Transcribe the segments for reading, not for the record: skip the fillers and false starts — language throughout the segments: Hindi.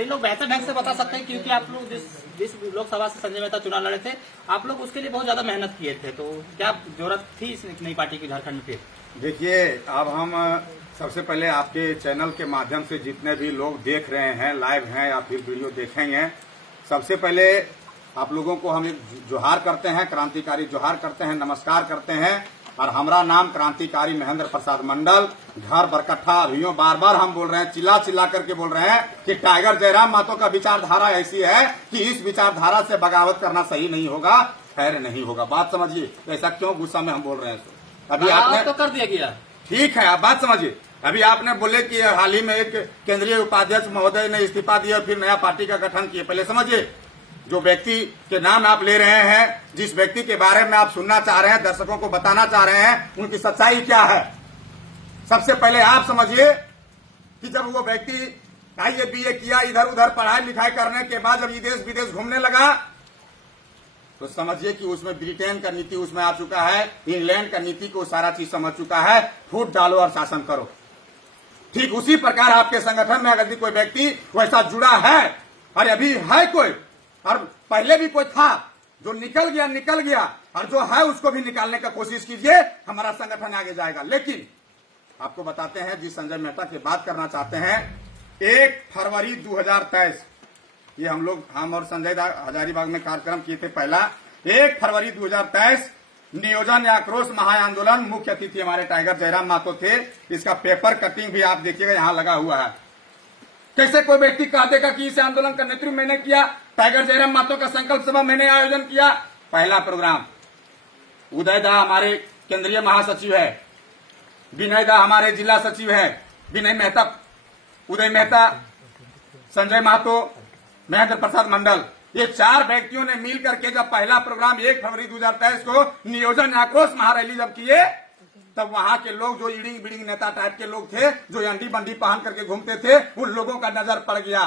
हमारे लोग बेहतर ढंग से बता सकते हैं, क्योंकि आप लोग जिस लोकसभा से संजय मेहता चुनाव लड़े थे, आप लोग उसके लिए बहुत ज्यादा मेहनत किए थे, तो क्या जरूरत थी इस नई पार्टी की झारखंड में? फिर देखिए, अब हम सबसे पहले आपके चैनल के माध्यम से जितने भी लोग देख रहे हैं, लाइव हैं या फिर वीडियो देखेंगे, सबसे पहले आप लोगों को हम एक जोहार करते हैं, क्रांतिकारी जोहार करते हैं, नमस्कार करते हैं। और हमारा नाम क्रांतिकारी महेंद्र प्रसाद मंडल, घर बरकट्ठा। अभियों बार बार हम बोल रहे हैं, चिल्ला चिल्ला करके बोल रहे हैं कि टाइगर जयराम महतो का विचारधारा ऐसी है कि इस विचारधारा से बगावत करना सही नहीं होगा, खैर नहीं होगा। बात समझिए, ऐसा क्यों गुस्सा में हम बोल रहे हैं? अभी आपने तो कर दिया गया, ठीक है, आप बात समझिए। अभी आपने बोले कि हाल ही में एक केंद्रीय उपाध्यक्ष महोदय ने इस्तीफा दिया, फिर नया पार्टी का गठन किया। पहले समझिए, जो व्यक्ति के नाम आप ले रहे हैं, जिस व्यक्ति के बारे में आप सुनना चाह रहे हैं, दर्शकों को बताना चाह रहे हैं, उनकी सच्चाई क्या है। सबसे पहले आप समझिए कि जब वो व्यक्ति IAA BA किया, इधर उधर पढ़ाई लिखाई करने के बाद जब देश विदेश घूमने लगा, तो समझिए कि उसमें ब्रिटेन का नीति उसमें आ चुका है, इंग्लैंड का नीति को सारा चीज समझ चुका है। फूट डालो और शासन करो। ठीक उसी प्रकार आपके संगठन में अगर कोई व्यक्ति वैसा जुड़ा है, और अभी है कोई, और पहले भी कोई था, जो निकल गया, और जो है उसको भी निकालने का कोशिश कीजिए, हमारा संगठन आगे जाएगा। लेकिन आपको बताते हैं, जिस संजय मेहता की बात करना चाहते हैं, 1 फरवरी 2023 ये हम और संजय हजारीबाग में कार्यक्रम किए थे। पहला 1 फरवरी 2023 नियोजन या आक्रोश महाआंदोलन, मुख्य अतिथि हमारे टाइगर जयराम महतो थे। इसका पेपर कटिंग भी आप देखिएगा, यहाँ लगा हुआ है। कैसे कोई व्यक्ति कह देगा कि इस आंदोलन का नेतृत्व मैंने किया, टाइगर जयराम महतो का संकल्प सभा मैंने आयोजन किया। पहला प्रोग्राम उदय दा हमारे केंद्रीय महासचिव है, विनय दा हमारे जिला सचिव है, विनय मेहता, उदय मेहता, संजय महतो, महेंद्र प्रसाद मंडल, ये 4 व्यक्तियों ने मिल करके जब पहला प्रोग्राम 1 फरवरी 2023 को नियोजन आक्रोश महारैली जब किए, तब वहां के लोग जो इडिंग बिडिंग नेता टाइप के लोग थे, जो अंडी बंडी पहन करके घूमते थे, उन लोगों का नजर पड़ गया।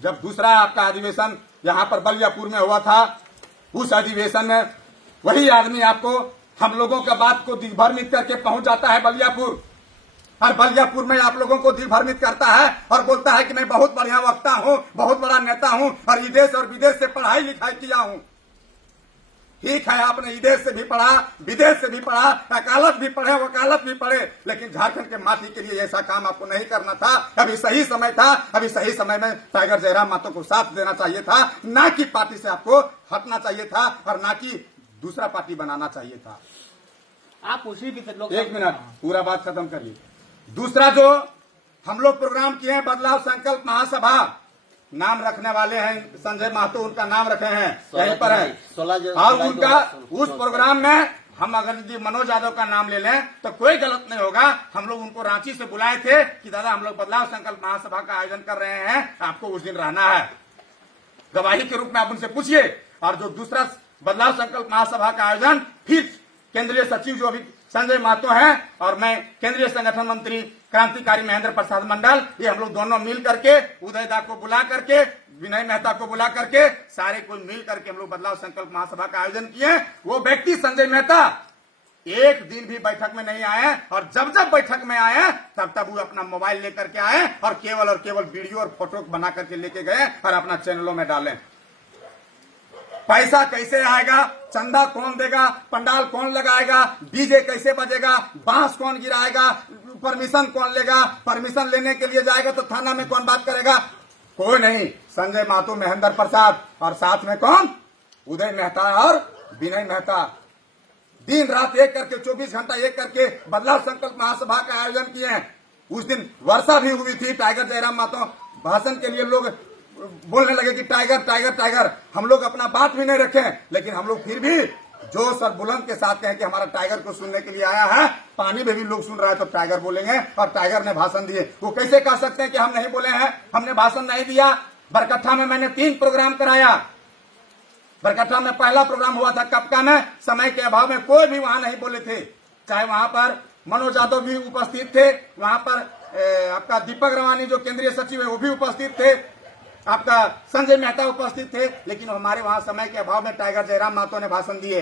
जब दूसरा आपका अधिवेशन यहां पर बलियापुर में हुआ था, उस अधिवेशन में वही आदमी आपको हम लोगों का बात को दिग्भ्रमित करके पहुंच जाता है बलियापुर, और बलियापुर में आप लोगों को दिग्भ्रमित करता है और बोलता है कि मैं बहुत बढ़िया वक्ता हूं, बहुत बड़ा नेता हूं, और विदेश और विदेश से पढ़ाई लिखाई किया हूं। ठीक है, आपने विदेश से भी पढ़ा, विदेश से भी पढ़ा, अकालत भी पढ़े, वकालत भी पढ़े, लेकिन झारखंड के माटी के लिए ऐसा काम आपको नहीं करना था। अभी सही समय था, अभी सही समय में टाइगर जयराम महतो को साथ देना चाहिए था, ना कि पार्टी से आपको हटना चाहिए था, और ना कि दूसरा पार्टी बनाना चाहिए था। आप उसी भी लोग, एक मिनट, पूरा बात खत्म करिए। दूसरा जो हम लोग प्रोग्राम किए हैं, बदलाव संकल्प महासभा, नाम रखने वाले हैं संजय महतो, उनका नाम रखे हैं, यहीं पर है। और उनका उस प्रोग्राम में हम अगर यदि मनोज यादव का नाम ले लें तो कोई गलत नहीं होगा। हम लोग उनको रांची से बुलाए थे कि दादा हम लोग बदलाव संकल्प महासभा का आयोजन कर रहे हैं, आपको उस दिन रहना है, गवाही के रूप में आप उनसे पूछिए। और जो दूसरा बदलाव संकल्प महासभा का आयोजन, फिर केंद्रीय सचिव जो अभी संजय महतो हैं, और मैं केंद्रीय संगठन मंत्री क्रांतिकारी महेंद्र प्रसाद मंडल, ये हम लोग दोनों मिल करके, उदय दा को बुला करके, विनय मेहता को बुला करके, सारे कोई मिल करके हम लोग बदलाव संकल्प महासभा का आयोजन किए। वो व्यक्ति संजय मेहता एक दिन भी बैठक में नहीं आए, और जब जब बैठक में आए तब तब वो अपना मोबाइल लेकर के आए, और केवल वीडियो और फोटो बना करके लेके गए और अपना चैनलों में डाले। पैसा कैसे आएगा, चंदा कौन देगा, पंडाल कौन लगाएगा, डीजे कैसे बजेगा, बांस कौन गिराएगा, परमिशन कौन लेगा, परमिशन लेने के लिए जाएगा तो थाना में कौन बात करेगा, कोई नहीं। संजय महतो, महेंद्र प्रसाद, और साथ में कौन, उदय मेहता और विनय मेहता, दिन रात एक करके 24 घंटा एक करके बदलाव संकल्प महासभा का आयोजन किए हैं। उस दिन वर्षा भी हुई थी। टाइगर जयराम महतो भाषण के लिए लोग बोलने लगे कि टाइगर टाइगर टाइगर, हम लोग अपना बात भी नहीं रखे, लेकिन हम लोग फिर भी जोश और बुलंद के साथ कहें कि हमारा टाइगर को सुनने के लिए आया है। पानी में भी लोग सुन रहा है तो टाइगर बोलेंगे, और टाइगर ने भाषण दिए। वो कैसे कह सकते हैं कि हम नहीं बोले हैं, हमने भाषण नहीं दिया। बरकट्ठा में मैंने 3 प्रोग्राम कराया। बरकट्ठा में पहला प्रोग्राम हुआ था कपका में, समय के अभाव में कोई भी वहां नहीं बोले थे, चाहे वहां पर मनोज यादव भी उपस्थित थे, वहां पर आपका दीपक रवानी जो केंद्रीय सचिव है वो भी उपस्थित थे, आपका संजय मेहता उपस्थित थे, लेकिन हमारे वहां समय के अभाव में टाइगर जयराम महतो ने भाषण दिए।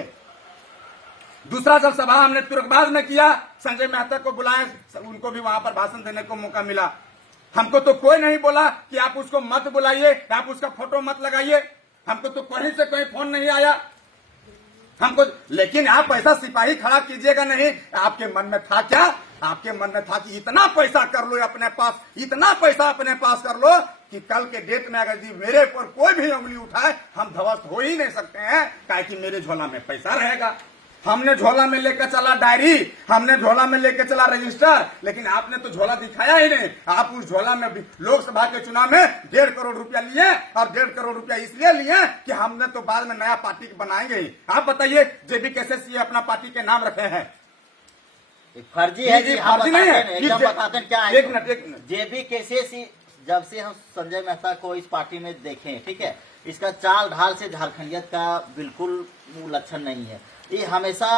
दूसरा जब सभा हमने तुर्कबाज में किया, संजय मेहता को बुलाए, उनको भी वहां पर भाषण देने को मौका मिला। हमको तो कोई नहीं बोला कि आप उसको मत बुलाइए, आप उसका फोटो मत लगाइए। हमको तो कहीं से कोई फोन नहीं आया हमको। लेकिन आप ऐसा सिपाही खड़ा कीजिएगा नहीं। आपके मन में था क्या? आपके मन में था कि इतना पैसा कर लो अपने पास, इतना पैसा अपने पास कर लो कि कल के डेट में अगर मेरे ऊपर कोई भी उंगली उठाए हम ध्वस्त हो ही नहीं सकते हैं, काहे कि मेरे झोला में पैसा रहेगा। हमने झोला में लेकर चला डायरी, हमने झोला में लेकर चला रजिस्टर, लेकिन आपने तो झोला दिखाया ही नहीं। आप उस झोला में लोकसभा के चुनाव में 1.5 करोड़ रुपया लिए, और 1.5 करोड़ रुपया इसलिए लिए कि हमने तो बाद में नया पार्टी बनाएंगे ही। आप बताइए, जेबी केसीसी अपना पार्टी के नाम रखे हैं, फर्जी है जी, हम फर्जी नहीं है। एकदम बताते हैं क्या है। एक मिनट जेबी केसीसी, जब से हम संजय मेहता को इस पार्टी में देखें, ठीक है, इसका चाल ढाल से झारखंडियत का बिल्कुल लक्षण नहीं है। ये हमेशा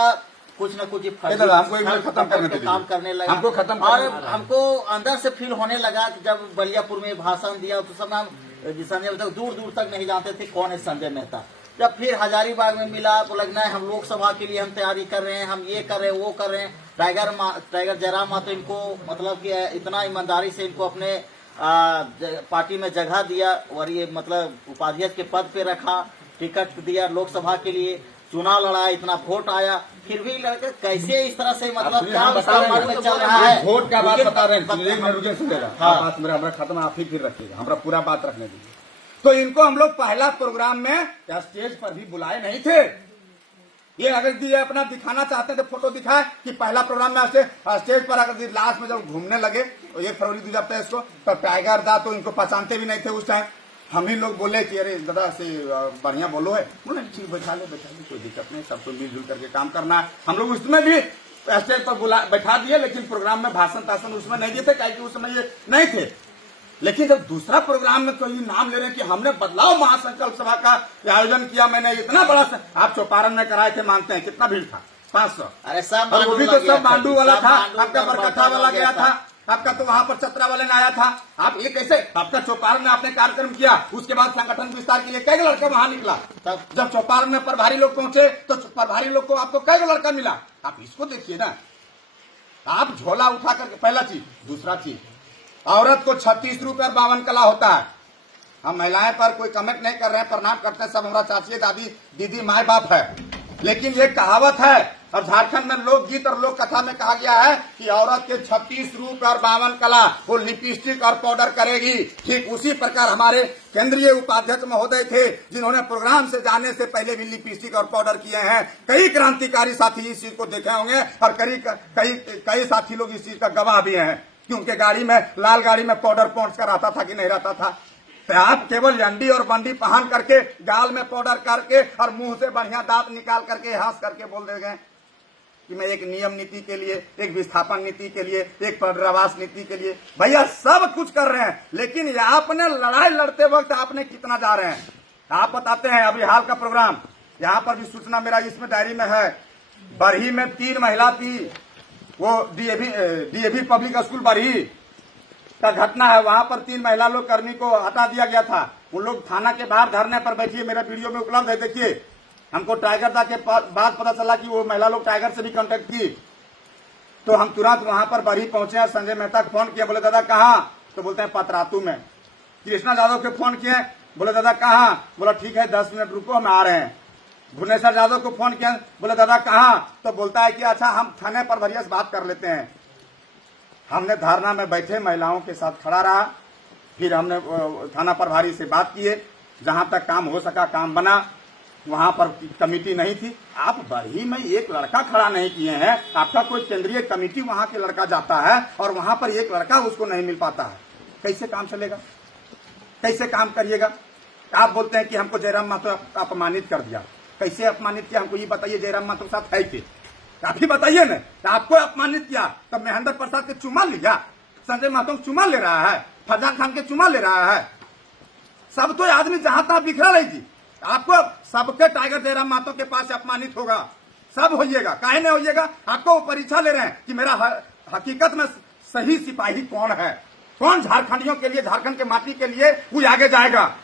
कुछ न कुछ काम करने लगा, हमको खत्म और हमको अंदर से फील होने लगा कि जब बलियापुर में भाषण दिया तो सब हम संजय मेहता दूर दूर तक नहीं जानते थे कौन है संजय मेहता। जब फिर हजारीबाग में मिला तो लगना है हम लोकसभा के लिए हम तैयारी कर रहे हैं, हम ये कर रहे हैं, वो कर रहे हैं। टाइगर जयराम मातो इनको मतलब कि इतना ईमानदारी से इनको अपने पार्टी में जगह दिया, और ये मतलब उपाध्यक्ष के पद पे रखा, टिकट दिया लोकसभा के लिए, चुनाव लड़ा, इतना वोट आया, फिर भी लड़के कैसे इस तरह से मतलब क्या उसका मन में चल रहा है। वोट का बात बता रहे हैं, हाँ मेरा खत्म, आप ही फिर रखिएगा, हमारा पूरा बात रखने दीजिए। तो इनको हम लोग पहला प्रोग्राम में या स्टेज पर भी बुलाए नहीं थे। ये अगर ये अपना दिखाना चाहते थे, फोटो दिखाए कि पहला प्रोग्राम में स्टेज पर, अगर लास्ट में जब घूमने लगे तो 1 फरवरी 2023 को, तो टाइगर दा तो इनको पहचानते भी नहीं थे उस टाइम। हम ही लोग बोले कि अरे दादा से बढ़िया बोलो है, बोले ठीक बैठा ले कोई दिक्कत नहीं, सबको मिलजुल करके काम करना है। हम लोग उसमें भी स्टेज पर बैठा दिए, लेकिन प्रोग्राम में भाषण उसमें नहीं दिए थे, क्योंकि उस समय ये नहीं थे। लेकिन जब दूसरा प्रोग्राम में कोई नाम ले रहे हैं कि हमने बदलाव महासंकल्प सभा का आयोजन किया, मैंने इतना बड़ा आप चौपारण में कराए थे, मानते हैं कितना भीड़ था? 500। अरे सब और वो भी तो सब मांडू वाला था, आपका बरकथा वाला गया था, आपका तो वहां पर चतरा वाले ने आया था। आप ये कैसे, आपका चौपारण में आपने कार्यक्रम किया, उसके बाद संगठन विस्तार के लिए कई लड़का वहां निकला। तब जब चौपारण में प्रभारी लोग पहुंचे तो प्रभारी लोग को आपको कई लड़का मिला। आप इसको देखिए ना, आप झोला उठा करके, पहला चीज। दूसरा चीज, औरत को 36 रुपये 52 कला होता है। हम महिलाएं पर कोई कमेंट नहीं कर रहे हैं, प्रणाम करते हैं, सब हमारा चाची दादी दीदी माए बाप है। लेकिन ये कहावत है, और झारखंड में लोकगीत और लोक कथा में कहा गया है कि औरत के 36 रूप और 52 कला, वो लिपस्टिक और पाउडर करेगी। ठीक उसी प्रकार हमारे केंद्रीय उपाध्यक्ष महोदय थे, जिन्होंने प्रोग्राम से जाने से पहले भी लिपस्टिक और पाउडर किए हैं। कई क्रांतिकारी साथी इस चीज को देखे होंगे, और कई साथी लोग इस चीज का गवाह भी हैं कि उनके गाड़ी में, लाल गाड़ी में पाउडर पहुंच कर आता था कि नहीं रहता था। तो आप केवल अंडी और बंडी पहन करके, गाल में पाउडर करके, और मुंह से बढ़िया दांत निकाल करके, हंस करके बोल दे गए कि मैं एक नियम नीति के लिए, एक विस्थापन नीति के लिए, एक पुनर्वास नीति के लिए, भैया सब कुछ कर रहे हैं। लेकिन आपने लड़ाई लड़ते वक्त आपने कितना जा रहे हैं, आप बताते हैं। अभी हाल का प्रोग्राम, यहाँ पर भी सूचना मेरा इसमें डायरी में है, बरही में 3 महिला थी, वो डीएवी पब्लिक स्कूल बरही का घटना है। वहां पर 3 महिला लोग कर्मी को हटा दिया गया था। उन लोग थाना के बाहर धरने पर बैठी है, मेरा वीडियो में उपलब्ध है, देखिए। हमको टाइगर दा के बाद पता चला कि वो महिला लोग टाइगर से भी कांटेक्ट की, तो हम तुरंत वहां पर बरही पहुंचे हैं। संजय मेहता को फोन किया, बोले दादा कहाँ? तो बोलते हैं पतरातू में। कृष्णा यादव के फोन किए, बोले दादा कहाँ? बोला ठीक है 10 मिनट रुको, हम आ रहे हैं। भुवनेश्वर यादव को फोन किया, बोले दादा कहाँ? तो बोलता है कि अच्छा हम थाने पर भरिया से बात कर लेते हैं। हमने धारणा में बैठे, महिलाओं के साथ खड़ा रहा, फिर हमने थाना प्रभारी से बात किए, जहां तक काम हो सका काम बना। वहां पर कमेटी नहीं थी। आप बरही में एक लड़का खड़ा नहीं किए हैं, आपका कोई केंद्रीय कमेटी वहां के लड़का जाता है और वहां पर एक लड़का उसको नहीं मिल पाता है, कैसे काम चलेगा? कैसे काम करिएगा? आप बोलते हैं कि हमको जयराम महतो अपमानित कर दिया। कैसे अपमानित किया हमको ये बताइए। जयराम महतो के साथ है कि आप ही बताइए ना। तो आपको अपमानित किया तब महेंद्र प्रसाद के चुमा लिया, संजय महतो चुमा ले रहा है, फरजान खान के चुमा ले रहा है। सब तो आदमी जहां तहां बिखरा रहेगी। आपको सबके टाइगर जयराम महतो के पास अपमानित होगा, सब होइएगा। काहे नहीं होइएगा? आपको वो परीक्षा ले रहे हैं कि मेरा हकीकत में सही सिपाही कौन है, कौन झारखंडियों के लिए, झारखंड के माटी के लिए वो आगे जाएगा।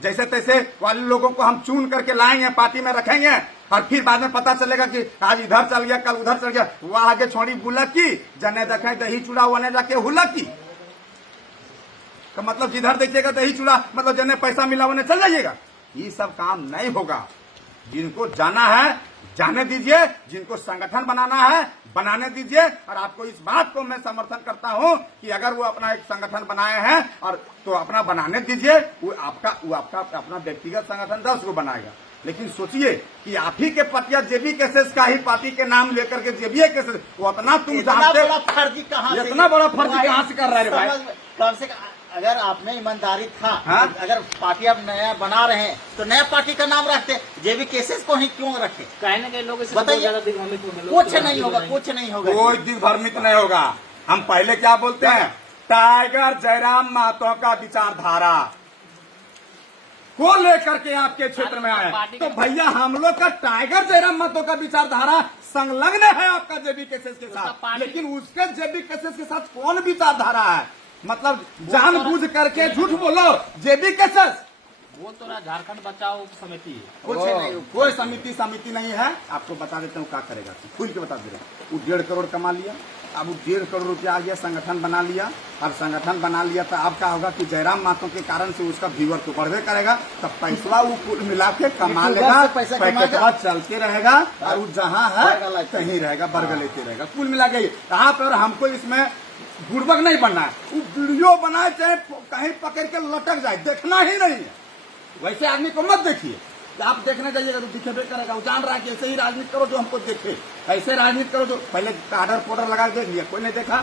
जैसे तैसे वाले लोगों को हम चुन करके लाएंगे, पार्टी में रखेंगे, और फिर बाद में पता चलेगा कि आज इधर चल गया, कल उधर चल गया। वह आगे छोड़ी बुलक की, जने देखे दही चूड़ा वने जाके हुलक की। का मतलब जिधर देखिएगा दही चूड़ा, मतलब जिन्हें पैसा मिला उन्हें चल जाइएगा। ये सब काम नहीं होगा। जिनको जाना है जाने दीजिए, जिनको संगठन बनाना है बनाने दीजिए। और आपको इस बात को मैं समर्थन करता हूं कि अगर वो अपना एक संगठन बनाए हैं और तो अपना बनाने दीजिए। वो आपका अपना व्यक्तिगत संगठन 10 को बनाएगा। लेकिन सोचिए कि आप ही के पतिया जेबी केसेस का ही पार्टी के नाम लेकर के जेबी केसेस, वो अपना तुम जानते, बड़ा फर्जी कहाँ से, इतना बड़ा फर्जी कहाँ से कर रहे हैं भाई? कम से कम अगर आप में ईमानदारी था, हाँ? अगर पार्टी आप नया बना रहे हैं तो नया पार्टी का नाम रखते, जेबी केसेस को ही क्यों रखे? कहने के लोग इससे बताइए। बहुत ज्यादा दिग्भ्रमित होंगे लोग। कुछ नहीं होगा, कुछ नहीं होगा। कोई दिग्भ्रमित नहीं होगा। हम पहले क्या बोलते हैं, टाइगर जयराम महतो का विचारधारा को लेकर के आपके क्षेत्र में आए, तो भैया हम लोग का टाइगर जयराम महतो का विचारधारा संलग्न है आपका जेबी केसेस के साथ। लेकिन उसके जेबी केसेस के साथ कौन विचारधारा है? मतलब जानबूझ करके झूठ बोलो जेबी केसेस। वो तो ना झारखंड बचाओ समिति है। कुछ नहीं, कोई समिति नहीं है। आपको बता देता हूँ क्या करेगा, खुल के बता दे रहा हूँ। वो 1.5 करोड़ कमा लिया, अब वो 1.5 करोड़ रुपया आ गया, संगठन बना लिया। और संगठन बना लिया तो अब क्या होगा कि जयराम महतो के कारण से उसका व्यूअर तो बढ़वे करेगा, तब पैसा वो कुल मिला के कमा लेगा, पैकेटवा चलते रहेगा और वो जहाँ है कहीं रहेगा, बर्ग लेते रहेगा। कुल मिला के यहाँ पर हमको इसमें बुड़बक नहीं बनना है। वो वीडियो बनाए चाहे कहीं पकड़ के लटक जाए, देखना ही नहीं है। वैसे आदमी को मत देखिए। आप देखने जाइएगा तो दिखेबे करेगा। वो जान रहा है कि ऐसे ही राजनीति करो जो हमको देखे, ऐसे राजनीति करो जो पहले कार्डर पोडर लगा के देख लिया, कोई नहीं देखा।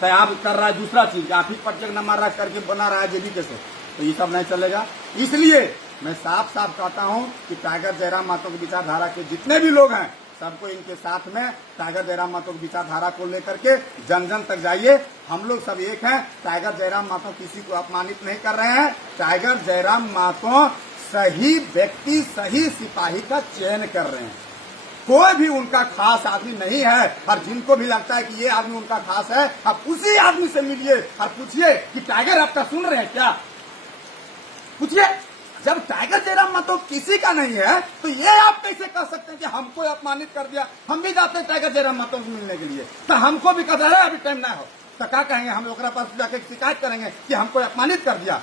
तो आप कर रहा है दूसरा चीज, आप ही पटक न मार रहा करके बना रहा है जेबी कैसे, तो ये सब नहीं चलेगा। इसलिए मैं साफ साफ कहता हूँ कि टाइगर जयराम महतो की विचारधारा के जितने भी लोग हैं सबको इनके साथ में टाइगर जयराम महतो की विचारधारा को लेकर के जन जन तक जाइए। हम लोग सब एक हैं। टाइगर जयराम महतो किसी को अपमानित नहीं कर रहे हैं। टाइगर जयराम महतो सही व्यक्ति, सही सिपाही का चयन कर रहे हैं। कोई भी उनका खास आदमी नहीं है। और जिनको भी लगता है कि ये आदमी उनका खास है, आप उसी आदमी से मिलिए और पूछिए कि टाइगर आपका सुन रहे हैं क्या? पूछिए। जब टाइगर जयराम महतो किसी का नहीं है तो ये आप कैसे कह सकते हैं कि हमको अपमानित कर दिया? हम भी जाते हैं टाइगर जयराम महतो से मिलने के लिए, तो हमको भी कहते हैं अभी टाइम ना हो, तो क्या कहेंगे? हम लोग पास जाके शिकायत करेंगे कि हमको अपमानित कर दिया।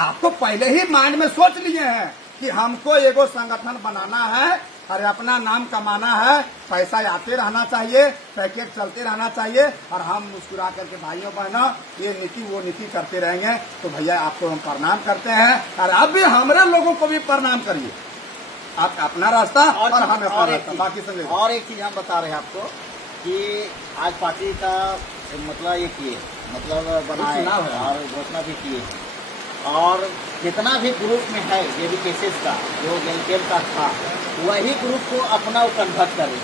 आपको पहले ही माइंड में सोच लिए हैं कि हमको एगो संगठन बनाना है और अपना नाम कमाना है, पैसा आते रहना चाहिए, पैकेट चलते रहना चाहिए और हम मुस्कुरा करके भाइयों बहनों ये नीति वो नीति करते रहेंगे। तो भैया आपको हम प्रणाम करते हैं और अब भी हमारे लोगों को भी प्रणाम करिए। आप अपना रास्ता और हम अपना रास्ता, बाकी सब। और एक चीज हम बता रहे हैं आपको कि आज पार्टी का मतलब ये किए, मतलब बनाए और घोषणा भी किए। और जितना भी ग्रुप में है ये भी केसेस का जो गेलकेल का था, वही ग्रुप को अपना कन्वर्ट करें।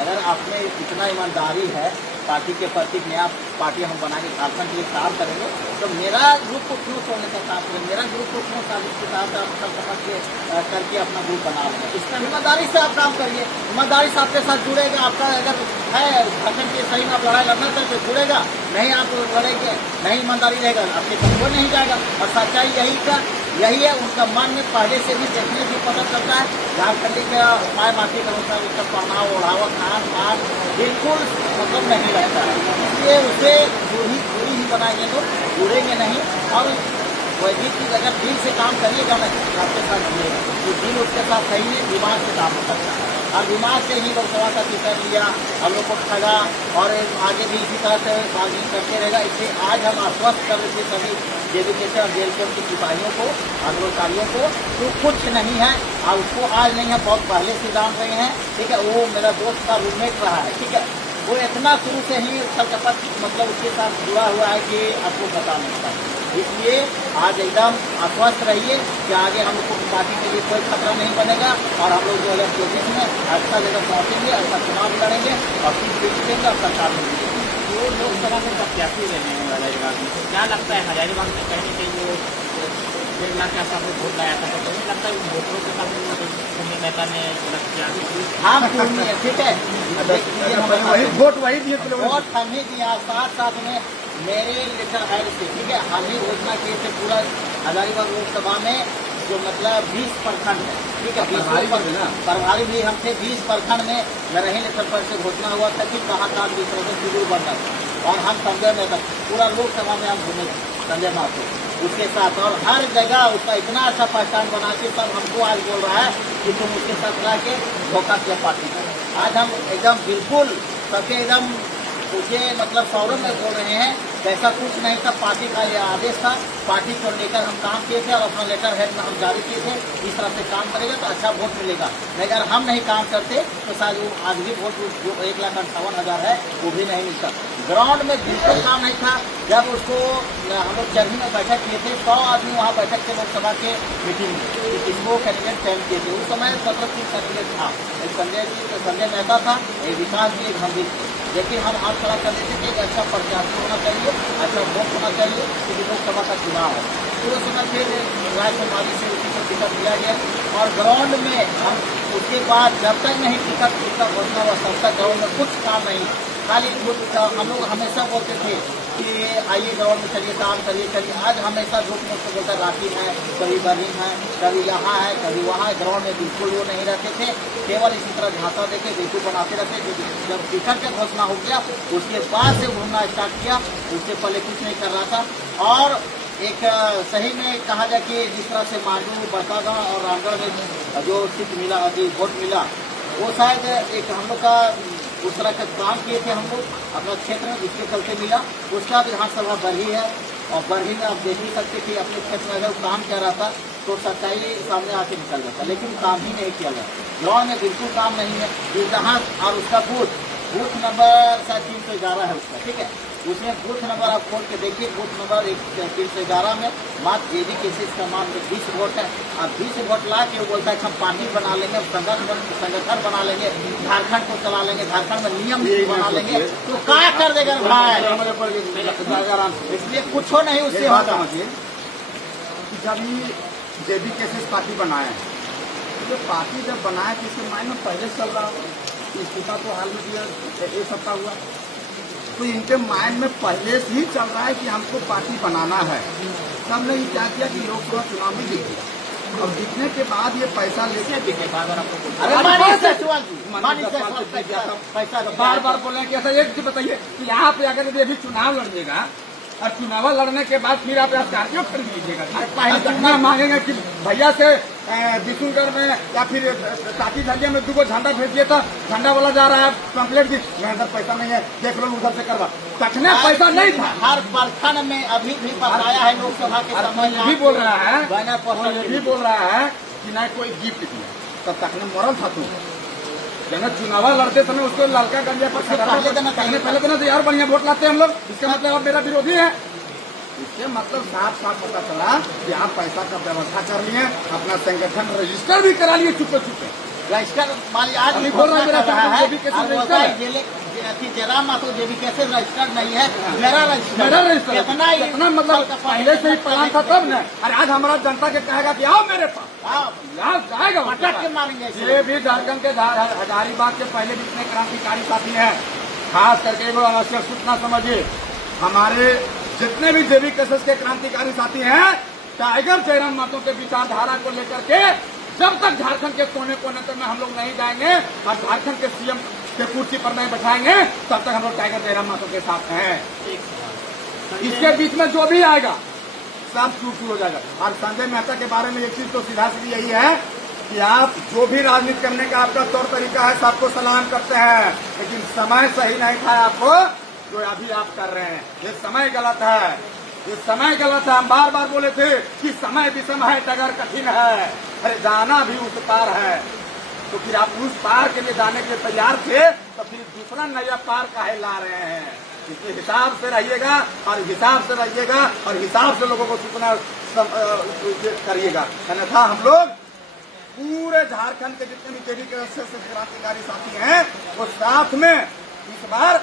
अगर आप में इतना ईमानदारी है पार्टी के प्रति, नया पार्टी हम बनाएंगे, झारखंड के लिए काम करेंगे, तो मेरा ग्रुप को क्यों छोड़ने का काम करें? मेरा ग्रुप को क्यों साजिश के साथ आप सब समझ के करके अपना ग्रुप बना लेंगे? इसमें ईमानदारी से आप काम करिए। ईमानदारी से आपके साथ जुड़ेगा। आपका अगर है झारखंड के सही में आप लड़ाई लड़ना चाहिए तो जुड़ेगा, नहीं आप लड़ेंगे, नहीं ईमानदारी रहेगा, आपके कोई नहीं जाएगा। और सच्चाई यही है। उनका मन में पहले से भी देखने से पता चलता है। झारखंडी का माय माटी का होता है, उसका पहनाव ओढ़ावा खान पान बिल्कुल मतलब नहीं रहता है। इसलिए उसे दूरी ही बनाएंगे, लोग जुड़ेंगे नहीं। और वही चीज अगर दिल से काम करिएगा ना आपके साथ जुड़ेगा, तो दिल उसके साथ सही है, दिमाग से काम हो सकता है। और दिमाग से ही लोकसभा का टिकट लिया, हम लोग को ठगा और आगे भी इसी तरह से बातचीत करते रहेगा। इसलिए आज हम आश्वस्त कर रहे थे सभी जेबीकेशन और जेलकोर के सिपाहियों को, आंदोलनकारियों को, तो कुछ नहीं है। और उसको आज नहीं है, बहुत पहले से जान रहे हैं। ठीक है, वो मेरा दोस्त का रूममेट रहा है। ठीक है, वो इतना शुरू से ही छलकपट मतलब उसके साथ जुड़ा हुआ है कि आपको पता नहीं था। इसलिए आज एकदम आश्वस्त रहिए कि आगे हम लोग को पार्टी के लिए कोई खतरा नहीं बनेगा और हम लोग 2024 में अच्छा जगह पहुंचेंगे, अच्छा चुनाव लड़ेंगे और फिर जीतेंगे और सरकार में जीतेंगे। वो लोकसभा में प्रत्याशी रहने वाला हजारीबाग में, तो क्या लगता है हजारीबाग में कहने के वो 1.5 लाख के आसपास में वोट लाया था, तो नहीं लगता है वोटरों के साथ पूर्णी मेहता ने गलत किया? हाँ पूर्णी, ठीक है, वही वोट वही दिए, वोट हम ही दिया साथ में मेरे लेटर हेड से। ठीक है, हम ही घोषणा किए थे पूरा हजारीबाग लोकसभा में जो मतलब 20 प्रखंड है। ठीक है, 20 प्रभारी भी हम थे। 20 प्रखंड में मेरे ही लेटर पर से घोषणा हुआ था कि कहाँ कहाँ 20% शिविर बनना और हम संजय में पूरा लोकसभा में हम घूमे। संजय महतो उसके साथ, और हर जगह उसका इतना अच्छा पहचान बना के सब हमको आज बोल रहा है कि तुम उसके साथ रह के धोखा किया पार्टी को। आज हम एकदम बिल्कुल सबके एकदम मुझे मतलब सौरभ में बोल रहे हैं, ऐसा कुछ नहीं था। पार्टी का ये आदेश था, पार्टी को लेकर हम काम किए थे और अपना लेटर हेड में हम जारी किए थे, इस तरह से काम करेगा तो अच्छा वोट मिलेगा। अगर हम नहीं काम करते तो शायद वो आज भी वोट जो 1,58,000 है वो भी नहीं मिलता। ग्राउंड में बिल्कुल काम नहीं था। जब उसको हम लोग चरही में बैठक किए थे, 100 आदमी वहाँ बैठक के लोकसभा के मीटिंग में किसको कैंडिडेट चयन किए थे। उस समय 17 कैंडिडेट था, एक संजय मेहता था, एक विकास जी, एक हरदीप थे। लेकिन हम हाथ खड़ा कर देते थे कि अच्छा प्रत्याशी होना चाहिए, अच्छा वोट होना चाहिए, क्योंकि लोकसभा का चुनाव है। तो उस समय फिर राय कुमारी से उसी को टिकट दिया गया और ग्राउंड में हम उसके बाद जब तक नहीं टिकट उसका घोषणा हुआ तब तक ग्राउंड में कुछ काम नहीं। खाली हम लोग हमेशा बोलते थे कि आइए ग्राउंड में चलिए, काम करिए चलिए। आज हमेशा झूठ मूठ से बोलता राखी है, कभी बरहीन है, कभी यहाँ है, कभी वहाँ है। ग्राउंड में बिल्कुल वो नहीं रहते थे, केवल इसी तरह झांसा देके बिल्कुल बनाते रहते। जब टिकट का घोषणा हो गया उसके बाद से घूमना स्टार्ट किया, उससे पहले कुछ नहीं कर रहा था। और एक सही में कहा जाए कि जिस तरह से मांडू, बड़कागांव और रामगढ़ में जो सीट मिला, वोट मिला, वो शायद एक हम लोग का उस तरह का काम किए थे हम लोग अपना क्षेत्र में, जिसके चलते मिला। उसका विधानसभा बरही है और बरही में आप देख ही सकते कि अपने क्षेत्र में अगर काम कर रहा था तो सच्चाई सामने आके निकल जाता, लेकिन काम ही नहीं किया गया। ग्राउंड में बिल्कुल काम नहीं है। जहाँ और उसका बूथ नंबर शायद 311 है उसका, ठीक है। उसमें बूथ नंबर आप खोल के देखिए, बूथ नंबर 311 में मात्र जेडी केसेस का मान 20 वोट है। अब 20 वोट ला के वो बोलता है कि हम पार्टी बना लेंगे, संगठन बना लेंगे, झारखंड को चला लेंगे, झारखंड में नियम बना लेंगे, तो क्या कर देगा भाई? इसलिए कुछ हो नहीं उससे होगा। जब ये जेडी केसेस पार्टी बनाए, तो पार्टी जब बनाए तो इसके मायने में पहले चल रहा हो, इस्तीफा तो हाल में दिया, एक सप्ताह हुआ, तो इनके माइंड में पहले से ही चल रहा है कि हमको पार्टी बनाना है। सबने ये क्या किया कि लोकसभा चुनाव में जीत गया, और जीतने के बाद ये पैसा लेके बार बार बोले कि ऐसा। एक चीज बताइए कि यहाँ पे अगर यदि चुनाव लड़िएगा और चुनाव लड़ने के बाद फिर आप स्कॉर्पियो खरीद लीजिएगा, पहले चुनाव मांगेंगे कि भैया से बिशुनगढ़ में या फिर ताकी झलिया में 2 झंडा भेज दिया था, झंडा वाला जा रहा है कंप्लेट दी, मेरे अंदर पैसा नहीं है, देख लो उधर से करवा, तखने पैसा नहीं था। हर प्रखंड में अभी भी बताया है लोकसभा के समय ये भी बोल रहा है, ये भी बोल रहा है कि ना कोई गिफ्ट दिया, तब तखने मरल था तू। जब चुनाव लड़ते समय उसको लड़का गंजा पहले देना तो यार बढ़िया वोट लाते हैं हम लोग, इसका मतलब आप मेरा विरोधी है। इसके मतलब साफ साफ पता चला कि आप पैसा का व्यवस्था कर लिए, अपना संगठन रजिस्टर भी करा लिए चुपे चुपे। रजिस्टर आज भी बोल रहा है जयराम मातो जेबी कैसे रजिस्टर्ड नहीं है, मेरा रजिस्टर इतना मतलब पहले से ही प्लान था तब न। अरे आज हमारा जनता के कहेगा कि आओ मेरे पास, जाएगा पटक के मारेंगे। ये भी झारखंड के हजारीबाग के पहले भी इतने क्रांतिकारी साथी हैं, खास करके वो आवश्यक सूचना समझिए, हमारे जितने भी जेबी केसेस के क्रांतिकारी साथी हैं, टाइगर जयराम मातो के विचारधारा को लेकर के जब तक झारखंड के कोने कोने तक में हम लोग नहीं जाएंगे और झारखंड के सीएम के कुर्सी पर नहीं बैठाएंगे, तब तक हम लोग टाइगर जयराम मातो के साथ हैं। इसके बीच में जो भी आएगा सब चूक हो जाएगा। और संजय मेहता के बारे में एक चीज तो सीधा सीधी यही है कि आप जो भी राजनीति करने का आपका तौर तरीका है सबको सलाम करते हैं, लेकिन समय सही नहीं था आपको जो अभी आप कर रहे हैं। ये समय गलत है, ये समय गलत है। हम बार बार बोले थे कि समय विषम है, डगर कठिन है, अरे जाना भी उस पार है, तो फिर आप उस पार के लिए जाने के लिए तैयार थे, तो फिर दूसरा नया पार काहे ला रहे हैं? इसलिए हिसाब से रहिएगा और हिसाब से रहिएगा और हिसाब से लोगों को सूचना करिएगा, अन्यथा हम लोग पूरे झारखंड के जितने भी जेडी के क्रांतिकारी साथी हैं वो साथ में इस बार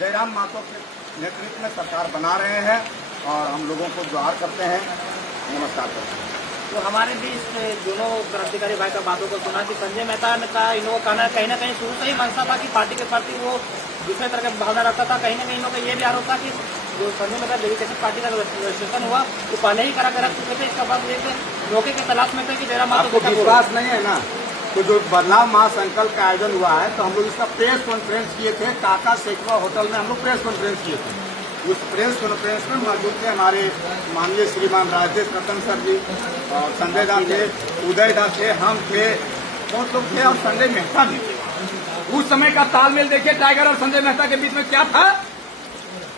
जयराम मातो के नेतृत्व में सरकार बना रहे हैं और हम लोगों को गुहार करते हैं, नमस्कार करते हैं। तो हमारे भी इस दोनों क्रांतिकारी भाई का बातों को सुना कि संजय मेहता का इन लोगों का कहीं ना कहीं शुरू से ही मनसा था कि पार्टी के प्रति वो दूसरे तरह का भावना रखता था। कहीं ना कहीं इन लोगों का ये भी आरोप था कि जो संजय मेहता डेलीगेशन पार्टी का रजिस्ट्रेशन हुआ वो पहले ही करा रख चुके थे। इसका बाद एक मौके के तलाश में थे कि जयराम मातो को विश्वास नहीं है ना, तो जो बदलाव महासंकल्प का आयोजन हुआ है तो हम लोग इसका प्रेस कॉन्फ्रेंस किए थे, काका सेकवा होटल में हम लोग प्रेस कॉन्फ्रेंस किए थे। उस प्रेस कॉन्फ्रेंस में मौजूद थे हमारे माननीय श्रीमान राजेश रतन सर जी और संजय दा थे, उदय दा थे, हम थे, बहुत लोग थे और संजय मेहता भी थे। उस समय का तालमेल देखिए टाइगर और संजय मेहता के बीच में क्या था।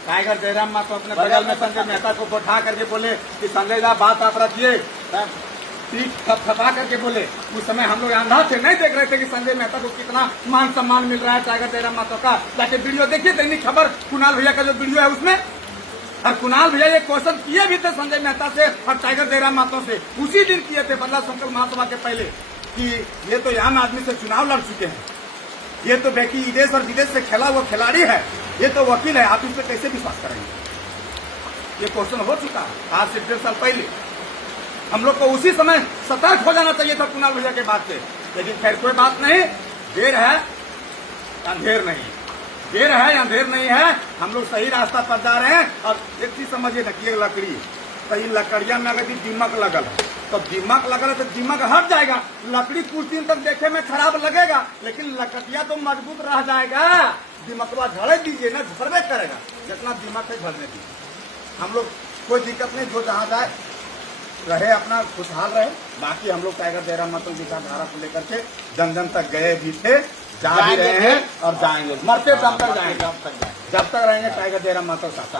टाइगर जयराम मातो अपने बगल में संजय मेहता को बैठा करके बोले कि संजय दा बात आप रखिए, पीठ थपथपा करके बोले। उस समय हम लोग अंधा थे, नहीं देख रहे थे कि संजय मेहता को कितना मान सम्मान मिल रहा है टाइगर जयराम मातो का। जाके वीडियो देखिए, दैनिक खबर कुणाल भैया का जो वीडियो है उसमें, और कुणाल भैया ये क्वेश्चन किए भी थे संजय मेहता से और टाइगर जयराम मातो से, उसी दिन किए थे बल्ला संकल्प महासभा के पहले, कि ये तो आम आदमी से चुनाव लड़ चुके हैं, ये तो व्यक्ति विदेश और विदेश से खेला हुआ खिलाड़ी है, ये तो वकील है, आप इस पर कैसे विश्वास करेंगे। ये क्वेश्चन हो चुका है आज से 1.5 साल पहले। हम लोग को उसी समय सतर्क हो जाना चाहिए था कुणाल भैया के बात से, लेकिन खैर कोई बात नहीं, देर है अंधेर नहीं, देर है अंधेर नहीं है, हम लोग सही रास्ता पर जा रहे हैं। और एक चीज समझिए ना कि ये लकड़ी, तो ये लकड़िया में अगर दीमक लगल है तो दीमक लगल है तो दीमक हट जाएगा, लकड़ी कुछ दिन तक देखे में खराब लगेगा, लेकिन लकड़िया तो मजबूत रह जाएगा। दीमकवा झड़े दीजिए ना, झड़बे करेगा, जितना दीमक है झड़ने दीजिए। हम लोग कोई दिक्कत नहीं, जो जहाँ जाए रहे अपना खुशहाल रहे। बाकी हम लोग टाइगर जयराम मातो की विचारधारा को लेकर के जन जन तक गए भी थे, जा भी रहे हैं और जाएंगे, मरते दम तक जाएंगे, जब तक रहेंगे टाइगर जयराम मातो साथ।